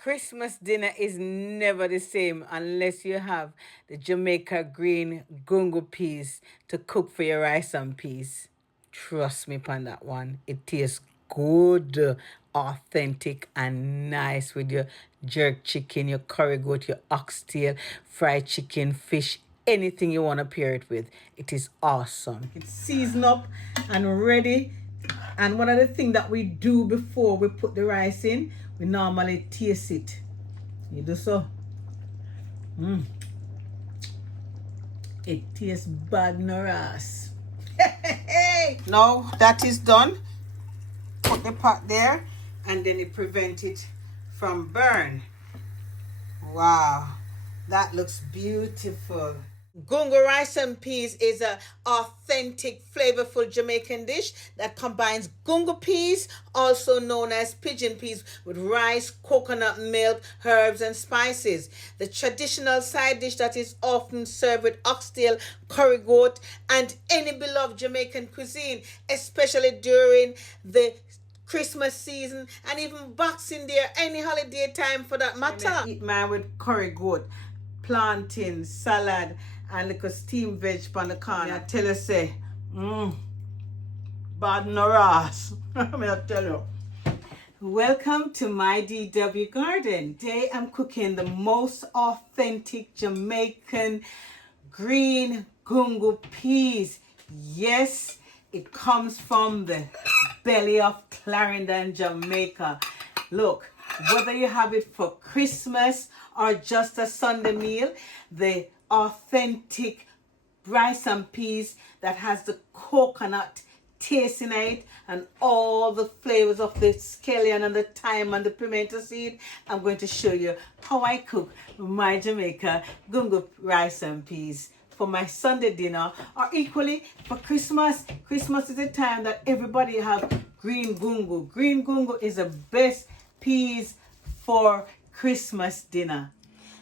Christmas dinner is never the same unless you have the Jamaica green gungo peas to cook for your rice and peas. Trust me upon that one. It tastes good, authentic, and nice with your jerk chicken, your curry goat, your oxtail, fried chicken, fish, anything you want to pair it with. It is awesome. It's seasoned up and ready. And one of the things that we do before we put the rice in, we normally taste it. You do so. It tastes bad no ass. Now that is done, put the pot there and then it prevents it from burn. Wow, that looks beautiful. Gungo rice and peas is an authentic, flavorful Jamaican dish that combines gungo peas, also known as pigeon peas, with rice, coconut milk, herbs, and spices. The traditional side dish that is often served with oxtail, curry goat, and any beloved Jamaican cuisine, especially during the Christmas season and even Boxing Day, any holiday time for that matter. I eat mine with curry goat, plantain, salad, and little steamed veg on the corner. I tell you, say, bad no ass. I tell you. Welcome to my DW garden. Today I'm cooking the most authentic Jamaican green gungo peas. Yes, it comes from the belly of Clarendon, Jamaica. Look, whether you have it for Christmas or just a Sunday meal, the authentic rice and peas that has the coconut taste in it and all the flavors of the scallion and the thyme and the pimento seed. I'm going to show you how I cook my Jamaica gungo rice and peas for my Sunday dinner, or equally for Christmas. Christmas is the time that everybody have green gungo. Green gungo is the best peas for Christmas dinner.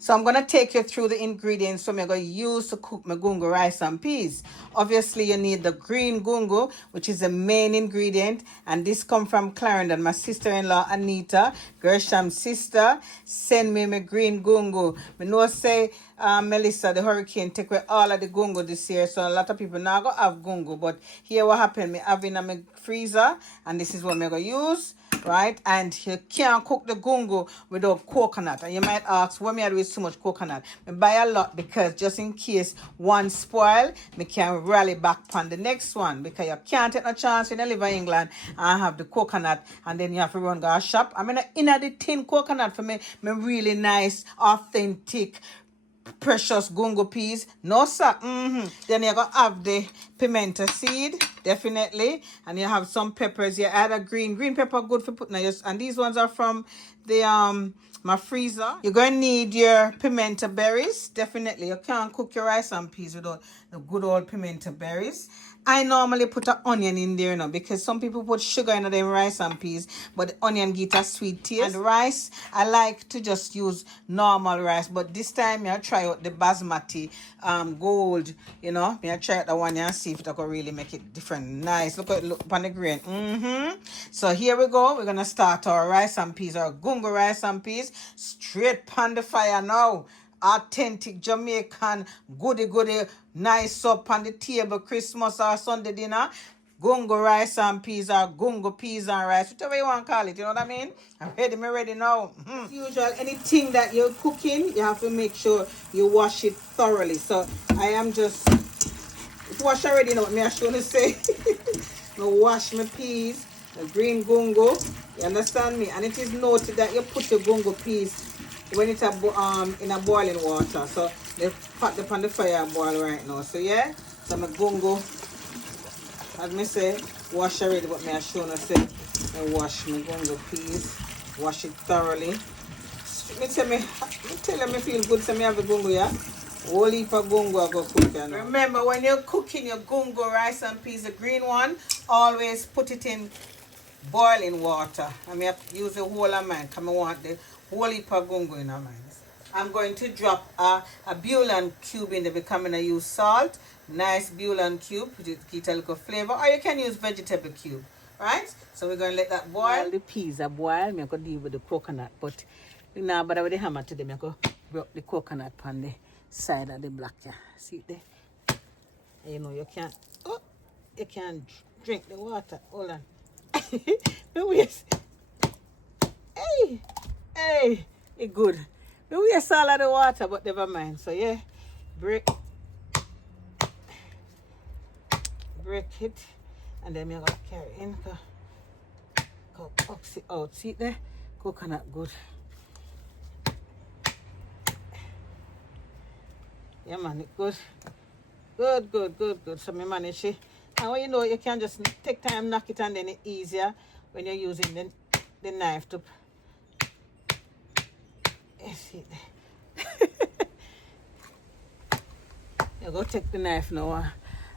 So I'm going to take you through the ingredients I'm going to use to cook my gungo rice and peas. Obviously, you need the green gungo, which is the main ingredient. And this comes from Clarendon. My sister-in-law, Anita, Gersham's sister, send me my green gungo. I know say, Melissa, the hurricane, take away all of the gungo this year. So a lot of people now go have gungo. But here what happened, I have in my freezer. And this is what I'm going to use. Right, and you can't cook the gungo without coconut. And you might ask, what me I do with so much coconut? I buy a lot because just in case one spoil, me can rally back on the next one, because you can't take no chance when you live in England and have the coconut and then you have to run go shop. I mean, in the tin coconut for me really nice, authentic, precious gungo peas. No sir. Then you're gonna have the pimento seed, definitely, and you have some peppers. You add a green pepper, good for putting your, and these ones are from the my freezer. You're gonna need your pimento berries, definitely. You can't cook your rice and peas without the good old pimento berries. I normally put an onion in there now because some people put sugar in them rice and peas, but the onion get a sweet taste. And rice, I like to just use normal rice, but this time I try out the basmati gold, you know. I try out the one and see if it can really make it different. Nice. Look at look upon the grain. So here we go. We're gonna start our rice and peas, our gungo rice and peas, straight pan the fire now. Authentic Jamaican goody nice up on the table, Christmas or Sunday dinner. Gungo rice and peas, or gungo peas and rice, whichever you want to call it, you know what I mean? I'm ready now. As usual, anything that you're cooking, you have to make sure you wash it thoroughly. So I am just, it's washed already now, me I should say. Now wash my peas, the green gungo, you understand me? And it is noted that you put your gungo peas when it's in a boiling water. So they pot them on the fire boil right now. So yeah, so my gungo, as me say, wash already, but me I show you say I wash my gungo peas, wash it thoroughly. Tell me feel good, so me have a gungo, yeah. Whole heap of gungo I go cook. You know? Remember, when you're cooking your gungo rice and peas, the green one, always put it in boiling water. I mean, use the whole of mine because I want the whole heap of gungo in mine. I'm going to drop a bouillon cube in there because I use salt. Nice bouillon cube, get a little flavor. Or you can use vegetable cube. right? So we're going to let that boil. While the peas are boiled, I'm going to deal with the coconut. But now, but with the hammer today, I'm going to rub the coconut on the side of the black. Yeah. See it there? You know, you can't drink the water. Hold on. No waste. Hey, it's good. We waste all of the water, but never mind. So yeah, break it, and then you're gonna carry in. Box it out. See it there? Coconut good. Yeah, man, it good. Good. So me manage it. And when you know, you can just take time, knock it, and then it's easier when you're using the knife to. See it there. You go take the knife now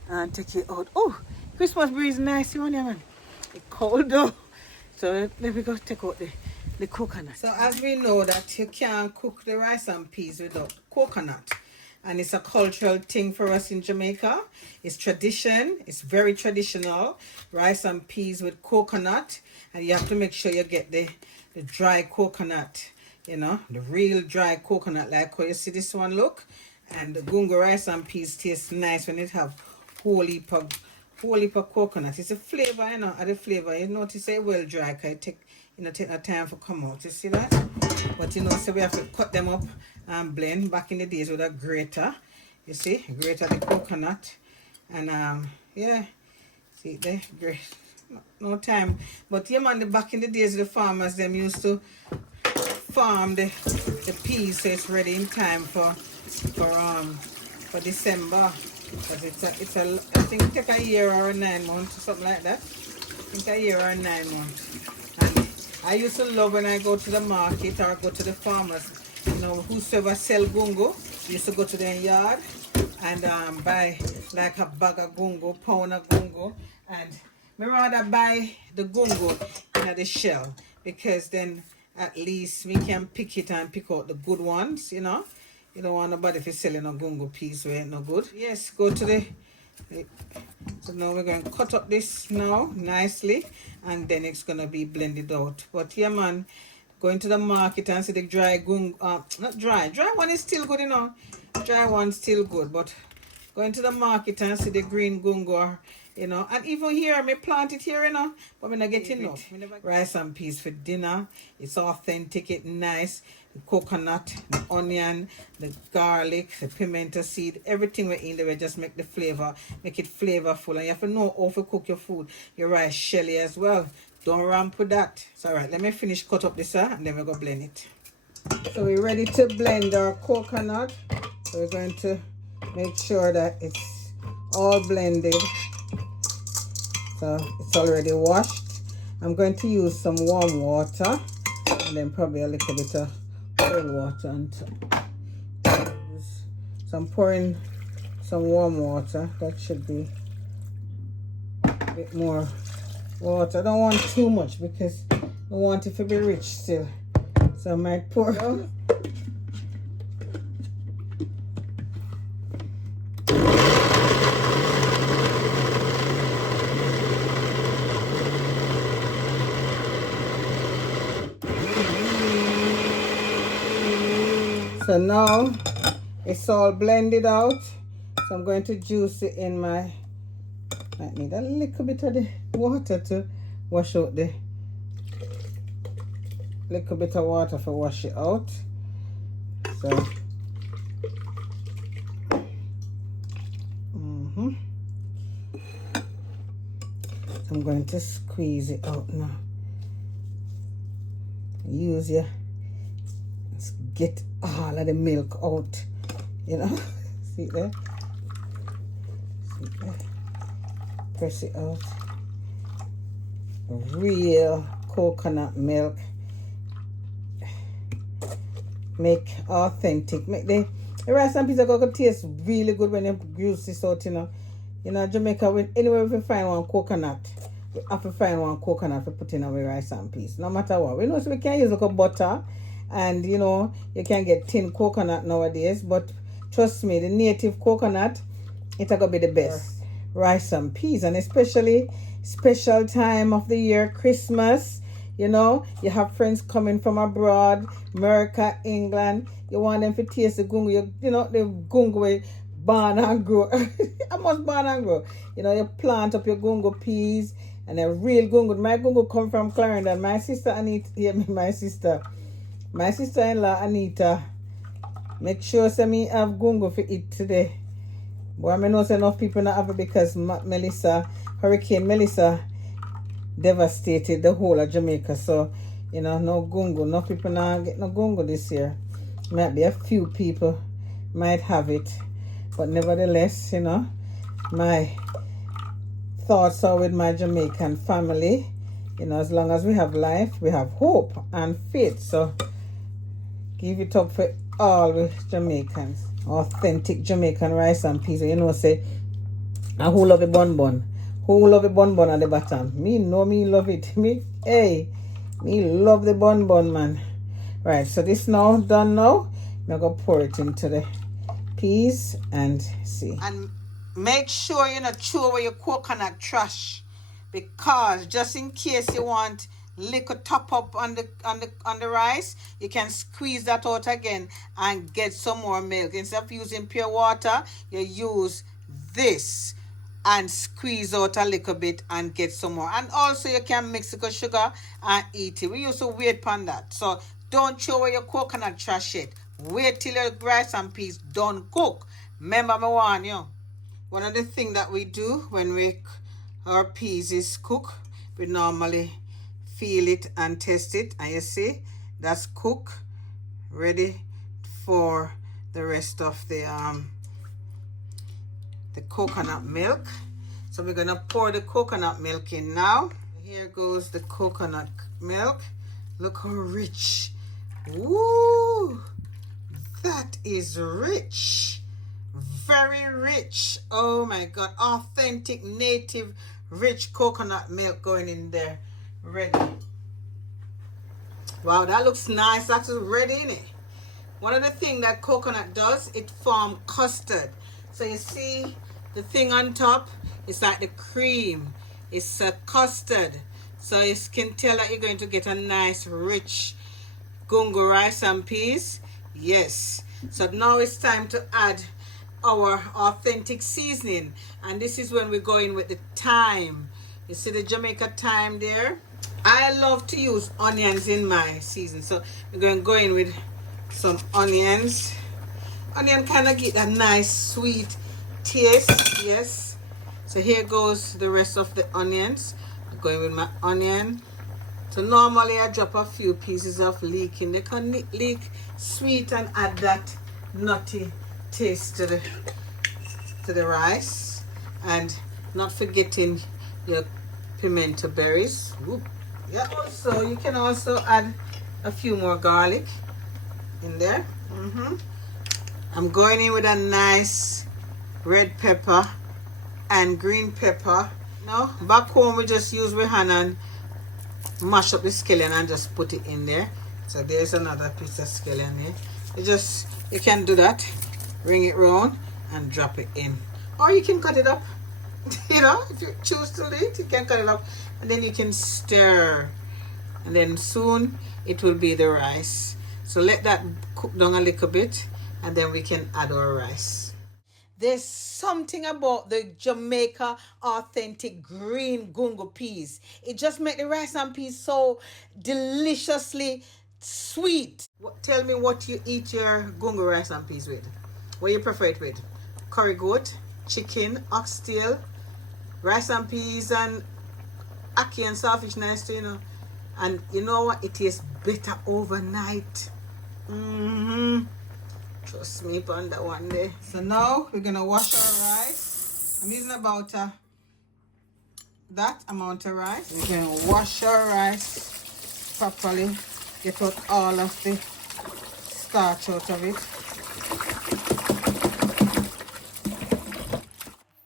and take it out. Oh, Christmas breeze nice, you know, man. It's cold though. So let me go take out the coconut. So as we know that you can't cook the rice and peas without coconut. And it's a cultural thing for us in Jamaica. It's tradition. It's very traditional. Rice and peas with coconut. And you have to make sure you get the dry coconut. You know, the real dry coconut, like how you see this one look. And the gungo rice and peas taste nice when it have whole heap of coconut. It's a flavor, you know, the flavor. You notice it well dry, because it take the time for come out. You see that? But you know, so we have to cut them up and blend. Back in the days with a grater. You see? Grater the coconut. And yeah. See there? Great. No time. But yeah, man, back in the days the farmers them used to farm the peas so it's ready in time for December. But it's a I think it take a year or 9 months or something like that. I think a year or 9 months. And I used to love when I go to the market or go to the farmers, you know, whosoever sell gungo, used to go to their yard and buy like a bag of gungo, pound of gungo, and me rather buy the gungo in the shell, because then at least we can pick it and pick out the good ones, you know. You don't want nobody if you're selling a gungo piece where ain't no good. Yes, go to the so now we're going to cut up this now nicely, and then it's going to be blended out. But yeah, man, going to the market and see the dry gungo, not dry one is still good, you know. Dry one's still good, but going to the market and see the green gungo, you know. And even here, I may plant it here, you know, but we're not getting enough. Rice and peas for dinner. It's authentic, it's nice. The coconut, the onion, the garlic, the pimento seed, everything we're in there, we just make the flavor, make it flavorful. And you have to know how to cook your food, your rice shelly as well. Don't ramp with that. So alright, let me finish cut up this and then we're going to blend it. So we're ready to blend our coconut. So we're going to make sure that it's all blended. So it's already washed. I'm going to use some warm water and then probably a little bit of cold water. And so I'm pouring some warm water. That should be a bit more water. I don't want too much because I want it to be rich still. So I might pour. So now it's all blended out. So I'm going to juice it in my, I need a little bit of the water to wash out the, little bit of water for wash it out. So, I'm going to squeeze it out now. Use your, get all of the milk out, you know. See there? See there? Press it out. Real coconut milk. Make authentic. Make the rice and peas are going to taste really good when you use this out, you know. You know, Jamaica, anywhere if you find one coconut, we have to find one coconut to put in our rice and peas. No matter what. We know so we can use like a butter. And you know, you can get tin coconut nowadays, but trust me, the native coconut, it's gonna be the best. Rice and peas, and especially special time of the year, Christmas. You know, you have friends coming from abroad, America, England. You want them to taste the gungo. You know, the gungo born and grow. I must born and grow. You know, you plant up your gungo peas and a real gungo. My gungo come from Clarendon. My sister Anita, my sister-in-law Anita, make sure say me have gungo for eat today. But I know say enough people not have it because Hurricane Melissa devastated the whole of Jamaica. So, you know, no gungo. No people not get no gungo this year. Might be a few people might have it. But nevertheless, you know, my thoughts are with my Jamaican family. You know, as long as we have life, we have hope and faith. So, give it up for all the Jamaicans. Authentic Jamaican rice and peas. You know, say, a whole love a bun. Who love the bun at the bottom? Me know me love it. Me love the bun man. Right, so this now done now. I'm gonna pour it into the peas and see. And make sure you not throw away your coconut trash, because just in case you want liquor top up on the rice, you can squeeze that out again and get some more milk. Instead of using pure water, you use this and squeeze out a little bit and get some more. And also you can mix the sugar and eat it. We used to wait on that. So don't throw away your coconut trash yet. Wait till your rice and peas done cook. Remember me warn you. One of the things that we do when our peas is cooked, we normally feel it and test it. And you see, that's cooked, ready for the rest of the coconut milk. So we're gonna pour the coconut milk in now. Here goes the coconut milk. Look how rich. Woo! That is rich. Very rich. Oh my God. Authentic, native, rich coconut milk going in there. Ready. Wow, that looks nice. That's ready, isn't it? One of the things that coconut does, it forms custard. So you see the thing on top, it's like the cream. It's a custard. So you can tell that you're going to get a nice rich gungo rice and peas. Yes. So now it's time to add our authentic seasoning. And this is when we go in with the thyme. You see the Jamaica thyme there? I love to use onions in my season. So we're going to go in with some onions. Onion kind of get a nice sweet taste. Yes. So here goes the rest of the onions. I'm going with my onion. So normally I drop a few pieces of leek in. They can leek sweet and add that nutty taste to the rice. And not forgetting your pimento berries. Ooh. Yeah. Also, you can also add a few more garlic in there. I'm going in with a nice red pepper and green pepper. Now, back home we just use my hand and mash up the scallion and just put it in there. So there's another piece of scallion here. You can do that. Bring it round and drop it in. Or you can cut it up. You know, if you choose to do it, you can cut it up. And then you can stir. And then soon it will be the rice. So let that cook down a little bit. And then we can add our rice. There's something about the Jamaica authentic green gungo peas. It just makes the rice and peas so deliciously sweet. Tell me what you eat your gungo rice and peas with. What you prefer it with? Curry goat, chicken, oxtail, rice and peas, and ackee and saltfish nice too, you know. And you know what? It tastes better overnight. Trust me on that one day. So now we're gonna wash our rice. I'm using about that amount of rice. We're gonna wash our rice properly. Get out all of the starch out of it.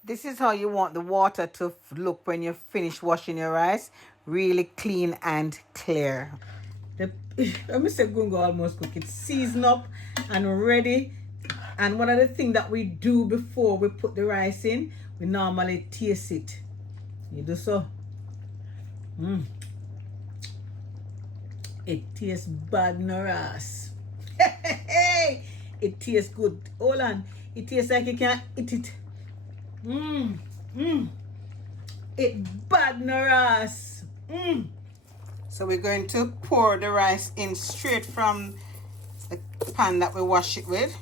This is how you want the water to look when you finish washing your rice. Really clean and clear. Let me say gungo almost cooked. It's seasoned up and ready. And one of the things that we do before we put the rice in, we normally taste it. You do so. Mm. It tastes bad no ass. It tastes good. Hold on. It tastes like you can eat it. Mmm. Mmm. It bad no ass. Mmm. So we're going to pour the rice in straight from the pan that we wash it with.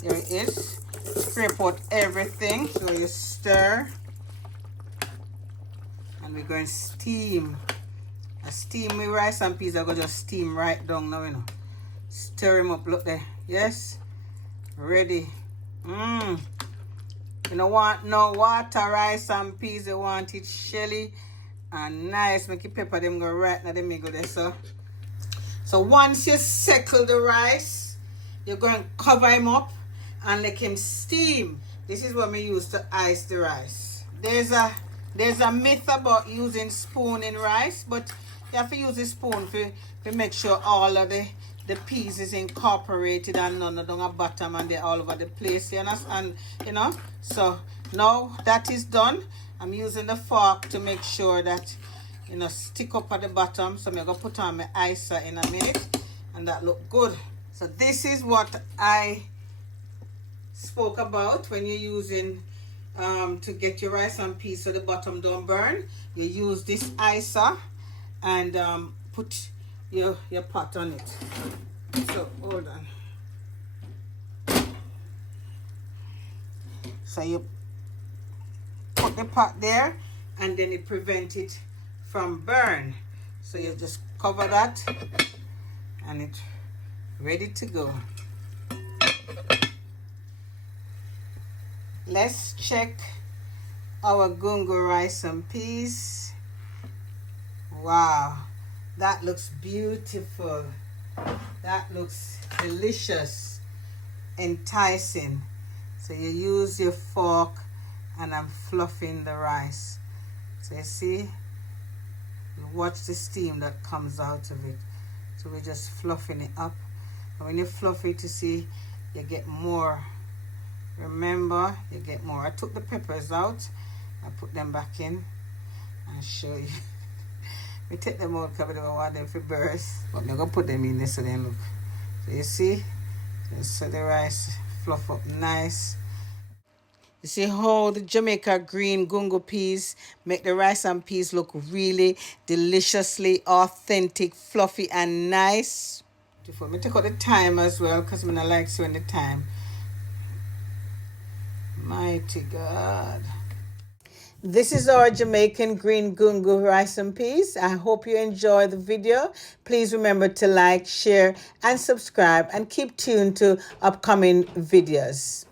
There it is. Scrape out everything. So you stir. And we're going to steam. I steam with rice and peas. I'm going to just steam right down now, you know. Stir them up. Look there. Yes. Ready. Mmm. You don't want no water, rice and peas. You want it shelly and nice. Make your pepper them go right now the middle there. So once you settle the rice, you're going to cover him up and let him steam. This is what we use to ice the rice. There's a myth about using spoon in rice, but you have to use a spoon to make sure all of the peas is incorporated and none of them at bottom and they're all over the place. And you know, so now that is done, I'm using the fork to make sure that, you know, stick up at the bottom. So I'm going to put on my icer in a minute and that look good. So this is what I spoke about when you're using to get your rice and peas so the bottom don't burn. You use this icer and put your pot on it. So hold on. So you put the pot there and then it prevents it from burn. So you just cover that and it's ready to go. Let's check our Gungo rice and peas. Wow, that looks beautiful. That looks delicious, enticing. So you use your fork and I'm fluffing the rice. So you see, you watch the steam that comes out of it. So we're just fluffing it up. And when you fluff it, you see, you get more. Remember, you get more. I took the peppers out. I put them back in and show you. We take them out because we don't want them for burst. But I'm going to put them in there so they look. So you see? So the rice fluff up nice. You see how the Jamaica green Gungo peas make the rice and peas look really deliciously authentic, fluffy and nice. Let me take out the thyme as well because I don't like sewing the thyme. Mighty God. This is our Jamaican green Gungo rice and peas. I hope you enjoy the video. Please remember to like, share, and subscribe, and keep tuned to upcoming videos.